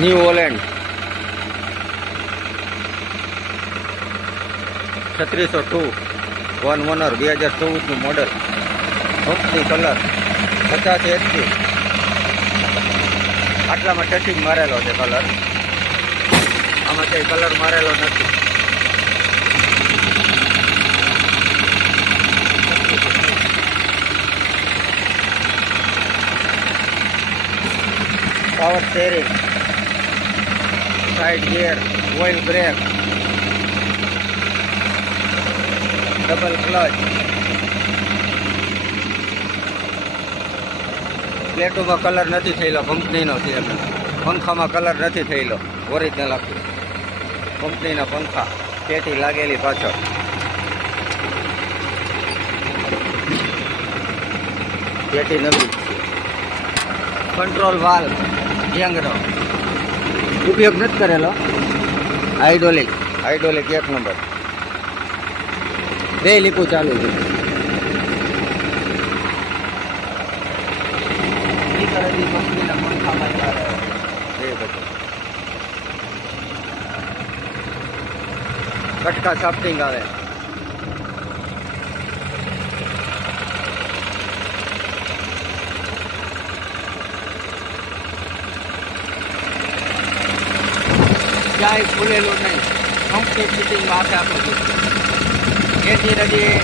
New Holland છત્રીસો two. One owner બે હજાર ચૌદનું મોડલ કંપની કલર પચાસ એચપી આટલામાં ટચિંગ મારેલો છે કલર આમાં કંઈ કલર મારેલો નથી. Power steering side gear oil brake double clutch પ્લેટોમાં colour નથી થયેલો કંપનીનો છે પંખામાં કલર નથી થયેલો ઓરિજિનલ કંપનીના પંખા પેટી લાગેલી પાછળ. પેટી નવી. કંટ્રોલ વાલ યંગનો ઉપયોગ નથી કરેલો. હાઇડ્રોલિક હાઇડ્રોલિક એક નંબર. બે લીપું ચાલુ છે. કટકા સાફ્ટિંગ આવે. ક્યાંય ખુલેલું નહીં. કંપની ફિટિંગ માથે આપું છું. એન્જિન હજી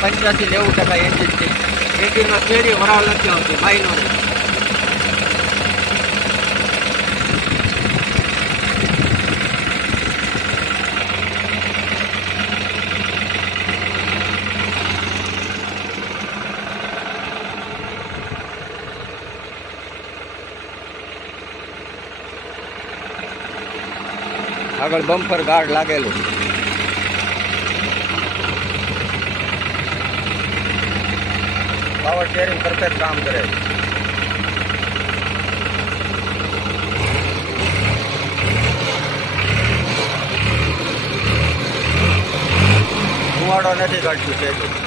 પંચ્યાસી નેવું ટકા એન્જિન છે. એન્જિનમાં કેડી વરાળ નથી આવતી માઇનો આગળ બમ્પર ગાર્ડ લાગેલું. પાવર સ્ટેરિંગ પરફેક્ટ કામ કરે. છે ધુવાડો નથી કાઢતું છે.